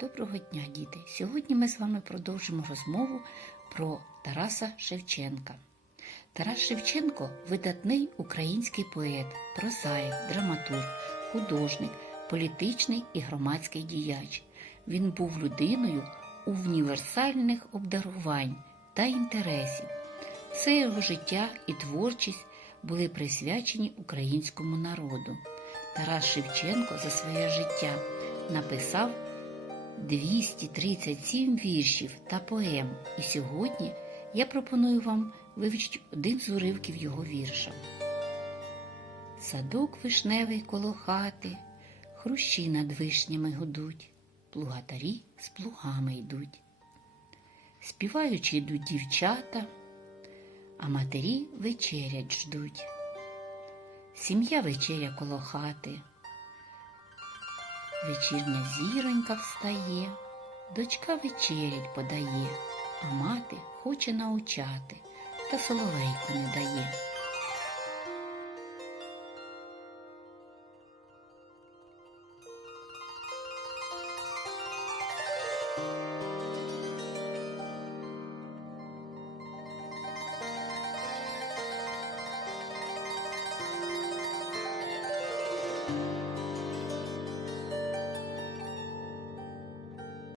Доброго дня, діти! Сьогодні ми з вами продовжимо розмову про Тараса Шевченка. Тарас Шевченко видатний український поет, прозаїк, драматург, художник, політичний і громадський діяч. Він був людиною універсальних обдарувань та інтересів. Все його життя і творчість були присвячені українському народу. Тарас Шевченко за своє життя написав 237 віршів та поем. І сьогодні я пропоную вам вивчити один з уривків його вірша. Садок вишневий коло хати, хрущі над вишнями гудуть, плугатарі з плугами йдуть. Співаючи йдуть дівчата, а матері вечерять ждуть. Сім'я вечеря коло хати. Вечірня зіронька встає, дочка вечерять подає, а мати хоче научати, та соловейку не дає.